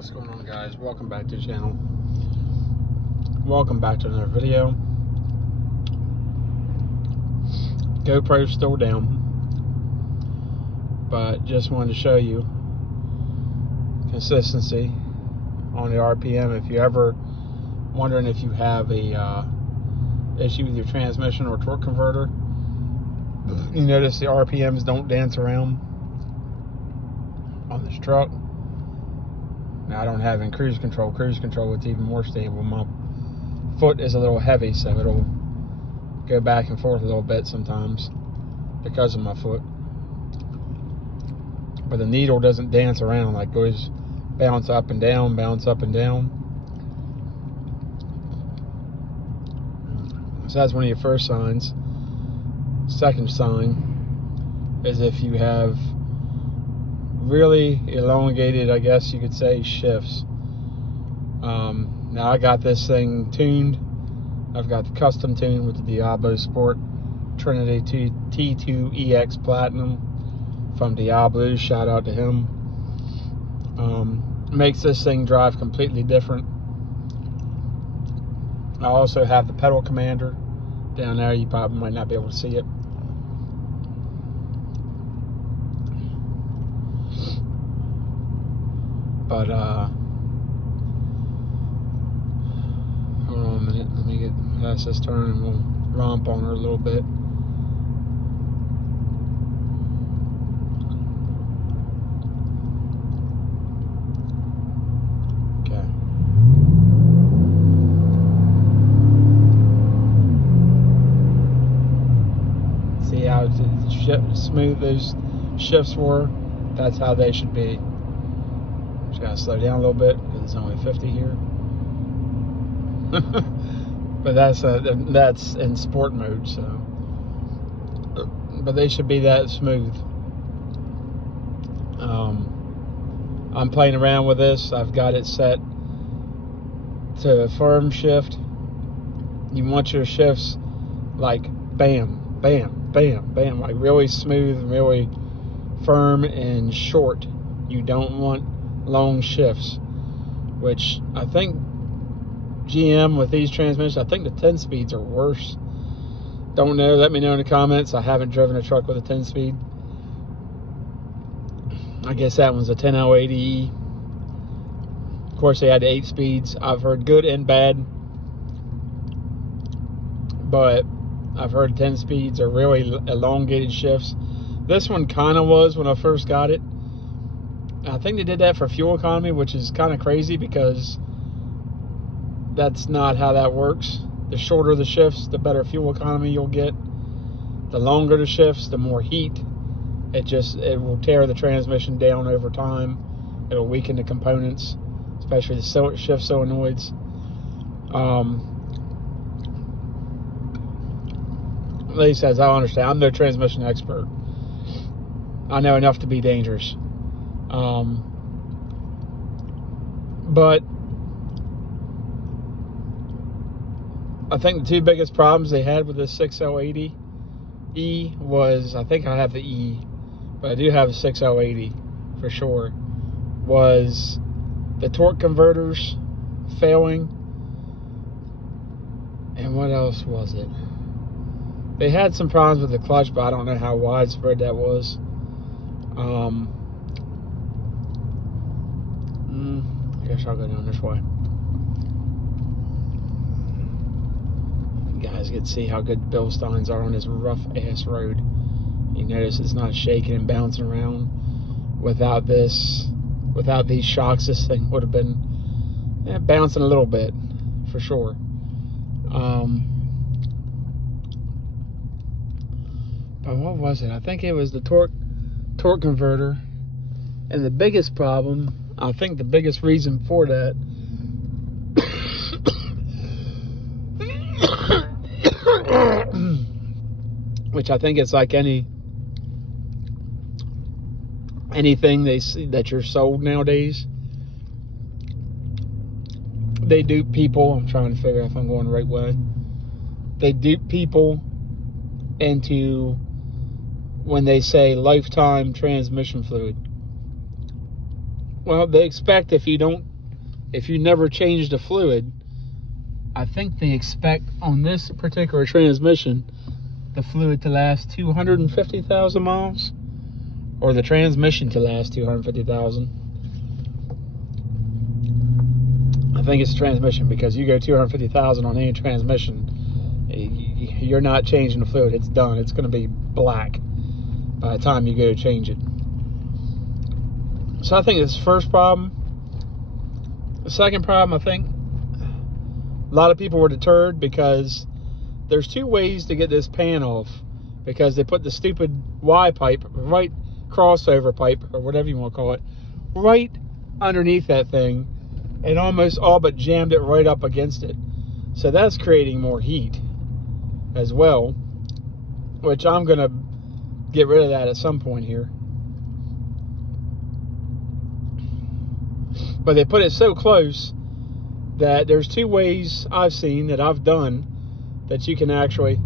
What's going on, guys? Welcome back to the channel. Welcome back to another video. GoPro's still down, but just wanted to show you consistency on the RPM. If you're ever wondering if you have a issue with your transmission or torque converter, you notice the RPMs don't dance around on this truck. Now, I don't have in cruise control. Cruise control, it's even more stable. My foot is a little heavy, so it'll go back and forth a little bit sometimes because of my foot. But the needle doesn't dance around, like goes bounce up and down, bounce up and down. So that's one of your first signs. Second sign is if you have really elongated, I guess you could say, shifts. Now I got this thing tuned. I've got the custom tune with the Diablo Sport Trinity T2EX Platinum from Diablo. Shout out to him. Makes this thing drive completely different. I also have the pedal commander down there. You probably might not be able to see it. But hold on a minute, let me get past this turn and we'll romp on her a little bit. Okay. See how smooth those shifts were? That's how they should be. Just gotta slow down a little bit because it's only 50 here. But that's in sport mode, so. But they should be that smooth. I'm playing around with this. I've got it set to firm shift. You want your shifts like bam, bam, bam, bam, like really smooth, really firm and short. You don't want long shifts, which I think GM with these transmissions, I think the 10 speeds are worse. Don't know, let me know in the comments. I haven't driven a truck with a 10 speed. I guess that one's a 10L80E. Of course, they had 8 speeds. I've heard good and bad, but I've heard 10 speeds are really elongated shifts. This one kind of was when I first got it. I think they did that for fuel economy, which is kind of crazy because that's not how that works. The shorter the shifts, the better fuel economy you'll get. The longer the shifts, the more heat. It will tear the transmission down over time. It'll weaken the components, especially the shift solenoids. At least as I understand, I'm no transmission expert. I know enough to be dangerous. But I think the two biggest problems they had with this 6L80E was, I think I have the E, but I do have a 6L80 for sure, was the torque converters failing. And what else was it? They had some problems with the clutch, but I don't know how widespread that was. I guess I'll go down this way. You guys get to see how good Bilsteins are on this rough ass road. You notice it's not shaking and bouncing around. Without these shocks, this thing would have been bouncing a little bit for sure. But what was it? I think it was the torque converter. And the biggest problem, I think the biggest reason for that which I think it's like anything they see that you're sold nowadays, they dupe people. I'm trying to figure out if I'm going the right way. They dupe people into when they say lifetime transmission fluid. Well, they expect if you don't if you never change the fluid, I think they expect on this particular transmission the fluid to last 250,000 miles, or the transmission to last 250,000. I think it's transmission, because you go 250,000 on any transmission, you're not changing the fluid. It's done. It's going to be black by the time you go to change it. So I think that's the first problem. The second problem, I think a lot of people were deterred because there's two ways to get this pan off, because they put the stupid Y pipe, right, crossover pipe, or whatever you want to call it, right underneath that thing, and almost all but jammed it right up against it. So that's creating more heat as well, which I'm going to get rid of that at some point here. But they put it so close that there's two ways I've seen that I've done that you can actually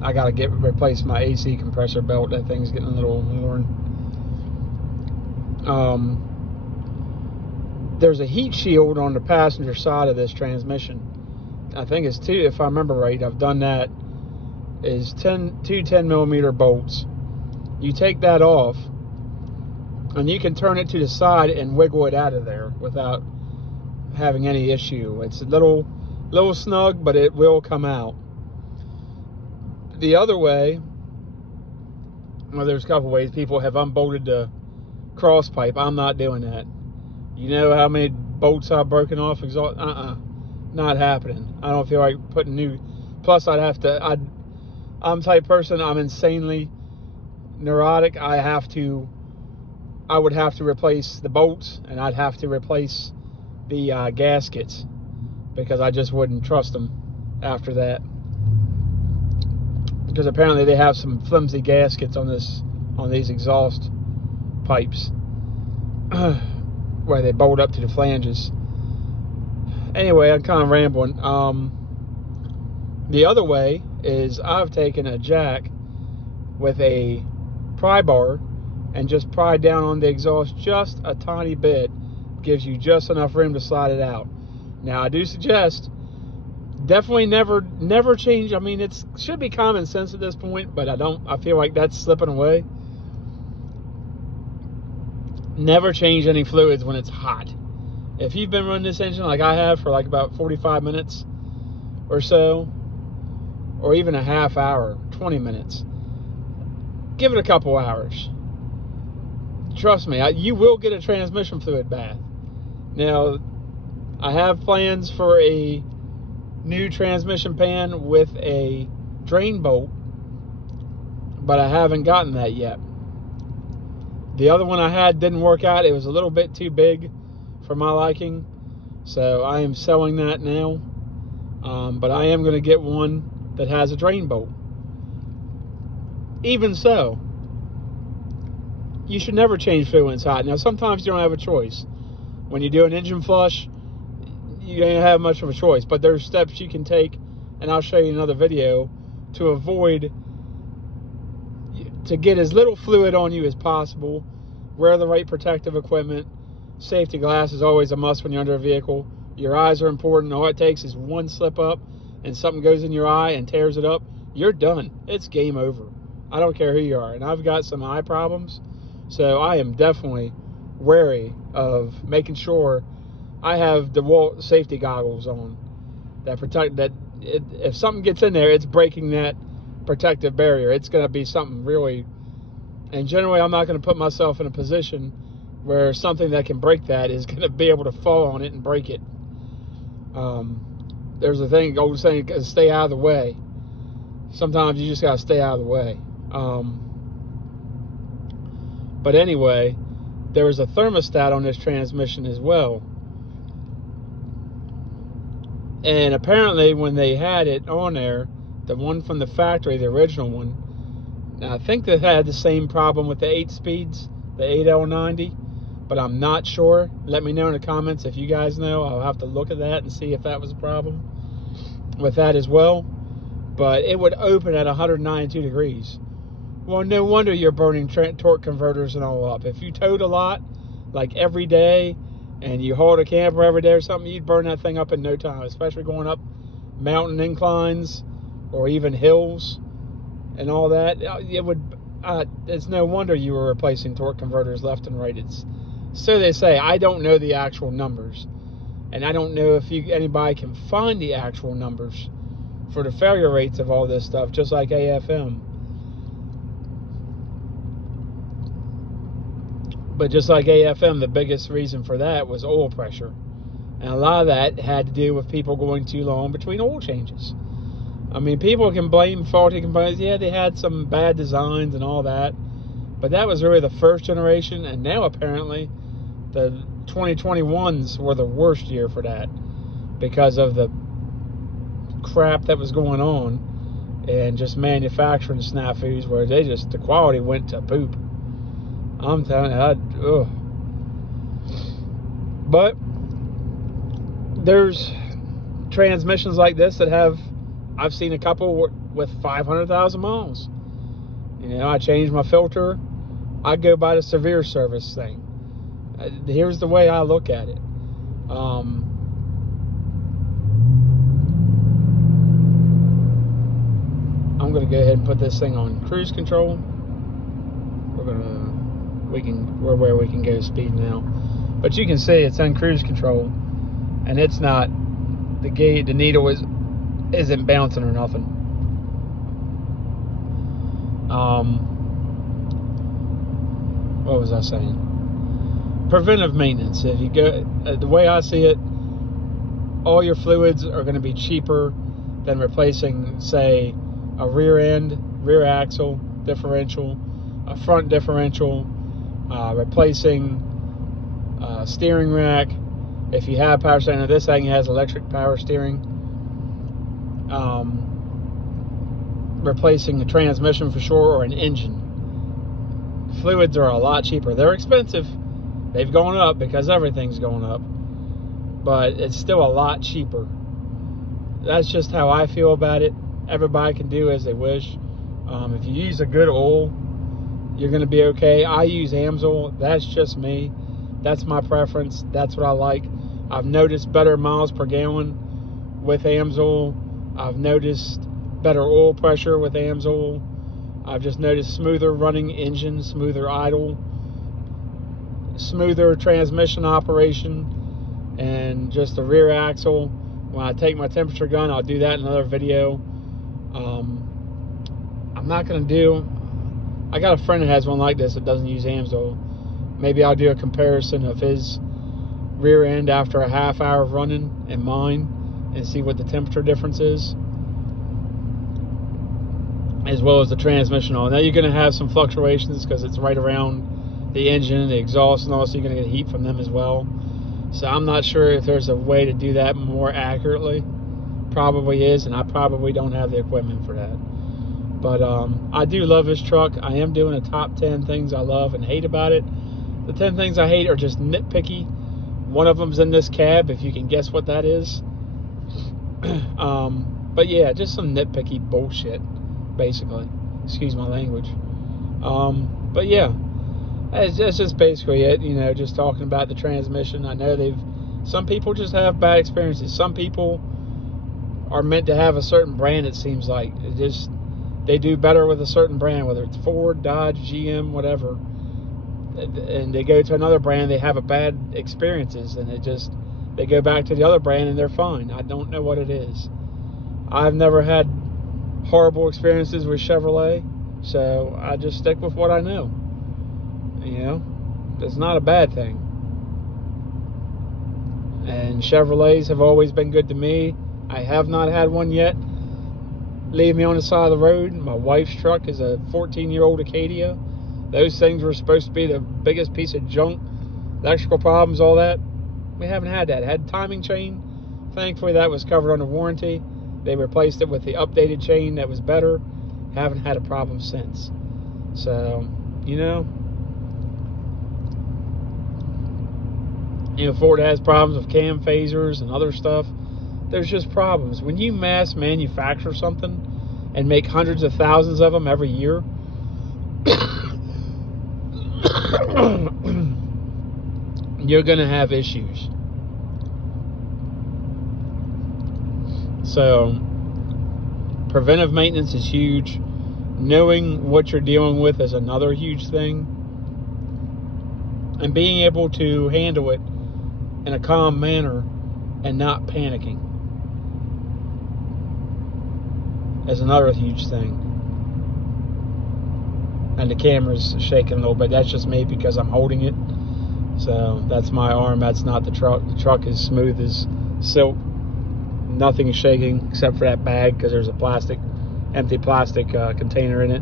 I gotta replace my AC compressor belt. That thing's getting a little worn. There's a heat shield on the passenger side of this transmission. I think it's two, if I remember right, I've done that, is two 10 millimeter bolts. You take that off and you can turn it to the side and wiggle it out of there without having any issue. It's a little snug, but it will come out. The other way, well, there's a couple ways. People have unbolted the cross pipe. I'm not doing that. You know how many bolts I've broken off exhaust? Not happening. I don't feel like putting new. Plus, I'm the type of person, I'm insanely neurotic. I would have to replace the bolts, and I'd have to replace the gaskets, because I just wouldn't trust them after that. Because apparently they have some flimsy gaskets on these exhaust pipes where they bolt up to the flanges. Anyway, I'm kind of rambling. The other way is I've taken a jack with a pry bar and just pried down on the exhaust just a tiny bit. Gives you just enough room to slide it out. Now, I do suggest definitely never change. I mean, it should be common sense at this point, but I feel like that's slipping away. Never change any fluids when it's hot. If you've been running this engine like I have for like about 45 minutes or so, or even a half hour, 20 minutes, give it a couple hours. Trust me, you will get a transmission fluid bath. Now, I have plans for a new transmission pan with a drain bolt, but I haven't gotten that yet. The other one I had didn't work out. It was a little bit too big for my liking, so I am selling that now. But I am going to get one that has a drain bolt. Even so, you should never change fluid when it's hot. Now, sometimes you don't have a choice. When you do an engine flush, you don't have much of a choice, but there's steps you can take, and I'll show you another video, to avoid, to get as little fluid on you as possible. Wear the right protective equipment. Safety glass is always a must when you're under a vehicle. Your eyes are important. All it takes is one slip up and something goes in your eye and tears it up. You're done. It's game over. I don't care who you are. And I've got some eye problems, so I am definitely wary of making sure I have DeWalt safety goggles on that protect that. If something gets in there, it's breaking that protective barrier. It's going to be something really, and generally I'm not going to put myself in a position where something that can break that is going to be able to fall on it and break it. There's a thing, old saying, stay out of the way. Sometimes you just got to stay out of the way. But anyway, there was a thermostat on this transmission as well. And apparently when they had it on there, the one from the factory, the original one, I think they had the same problem with the 8 speeds, the 8L90, but I'm not sure. Let me know in the comments if you guys know. I'll have to look at that and see if that was a problem with that as well. But it would open at 192 degrees, Well, no wonder you're burning torque converters and all up. If you towed a lot, like every day, and you hauled a camper every day or something, you'd burn that thing up in no time, especially going up mountain inclines or even hills and all that. It would. It's no wonder you were replacing torque converters left and right. It's so they say. I don't know the actual numbers, and I don't know if anybody can find the actual numbers for the failure rates of all this stuff, just like AFM. But just like AFM, the biggest reason for that was oil pressure. And a lot of that had to do with people going too long between oil changes. I mean, people can blame faulty components. Yeah, they had some bad designs and all that. But that was really the first generation. And now apparently the 2021s were the worst year for that because of the crap that was going on and just manufacturing snafus where the quality went to poop. I'm telling you, But there's transmissions like this that I've seen a couple with 500,000 miles. You know, I changed my filter. I go by the severe service thing. Here's the way I look at it. I'm going to go ahead and put this thing on cruise control. We're where we can go speed now, but you can see it's on cruise control, and it's not the needle isn't bouncing or nothing. What was I saying? Preventive maintenance. If you go, the way I see it, all your fluids are going to be cheaper than replacing, say, a rear axle differential, a front differential, replacing steering rack. If you have power steering, this thing has electric power steering. Replacing a transmission for sure, or an engine. Fluids are a lot cheaper. They're expensive. They've gone up because everything's going up, but it's still a lot cheaper. That's just how I feel about it. Everybody can do as they wish. If you use a good oil, you're going to be okay. I use AMSOIL. That's just me. That's my preference. That's what I like. I've noticed better miles per gallon with AMSOIL. I've noticed better oil pressure with AMSOIL. I've just noticed smoother running engine, smoother idle, smoother transmission operation, and just the rear axle. When I take my temperature gun, I'll do that in another video. I'm not going to do... I got a friend that has one like this that doesn't use AMSOIL. Maybe I'll do a comparison of his rear end after a half hour of running and mine and see what the temperature difference is, as well as the transmission on. Now you're going to have some fluctuations because it's right around the engine and the exhaust, and also you're going to get heat from them as well. So I'm not sure if there's a way to do that more accurately. Probably is, and I probably don't have the equipment for that. But I do love this truck. I am doing a top 10 things I love and hate about it. The 10 things I hate are just nitpicky. One of them's in this cab, if you can guess what that is. But yeah, just some nitpicky bullshit, basically. Excuse my language. But yeah, that's just basically it. You know, just talking about the transmission. I know some people just have bad experiences. Some people are meant to have a certain brand, it seems like. They do better with a certain brand, whether it's Ford, Dodge, GM, whatever. And they go to another brand, they have a bad experiences, and they go back to the other brand and they're fine. I don't know what it is. I've never had horrible experiences with Chevrolet, so I just stick with what I know. You know, it's not a bad thing. And Chevrolets have always been good to me. I have not had one yet leave me on the side of the road. My wife's truck is a 14-year-old Acadia. Those things were supposed to be the biggest piece of junk, electrical problems, all that. We haven't had that. Had timing chain. Thankfully, that was covered under warranty. They replaced it with the updated chain that was better. Haven't had a problem since. So, you know, Ford has problems with cam phasers and other stuff. There's just problems. When you mass manufacture something and make hundreds of thousands of them every year, you're going to have issues. So preventive maintenance is huge. Knowing what you're dealing with is another huge thing. And being able to handle it in a calm manner and not panicking is another huge thing. And the camera's shaking a little bit. That's just me because I'm holding it. So that's my arm. That's not the truck. The truck is smooth as silk. Nothing is shaking except for that bag because there's a empty plastic container in it.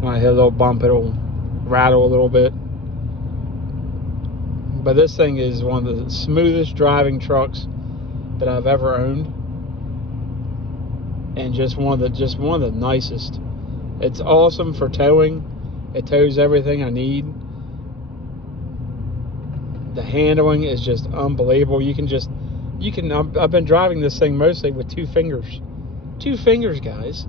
When I hit a little bump, it'll rattle a little bit. But this thing is one of the smoothest driving trucks that I've ever owned, and just one of the nicest. It's awesome for towing. It tows everything I need. The handling is just unbelievable. I've been driving this thing mostly with 2 fingers. 2 fingers, guys.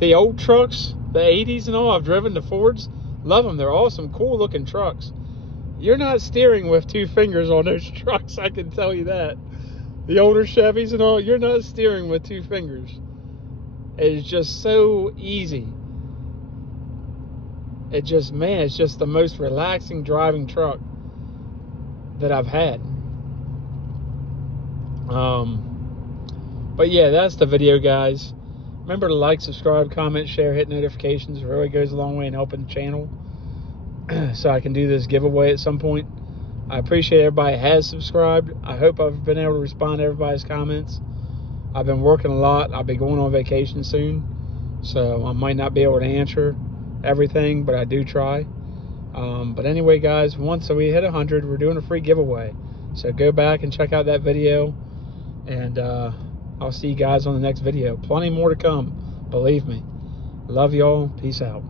The old trucks, the 80s and all, I've driven the Fords. Love them. They're awesome, cool looking trucks. You're not steering with 2 fingers on those trucks, I can tell you that. The older Chevys and all, you're not steering with 2 fingers. It's just so easy. It's just the most relaxing driving truck that I've had. But yeah, that's the video, guys. Remember to like, subscribe, comment, share, hit notifications. It really goes a long way in helping the channel. So I can do this giveaway at some point. I appreciate everybody has subscribed. I hope I've been able to respond to everybody's comments. I've been working a lot. I'll be going on vacation soon, so I might not be able to answer everything, but I do try. But anyway, guys, once we hit 100, we're doing a free giveaway. So go back and check out that video, and I'll see you guys on the next video. Plenty more to come, believe me. Love y'all. Peace out.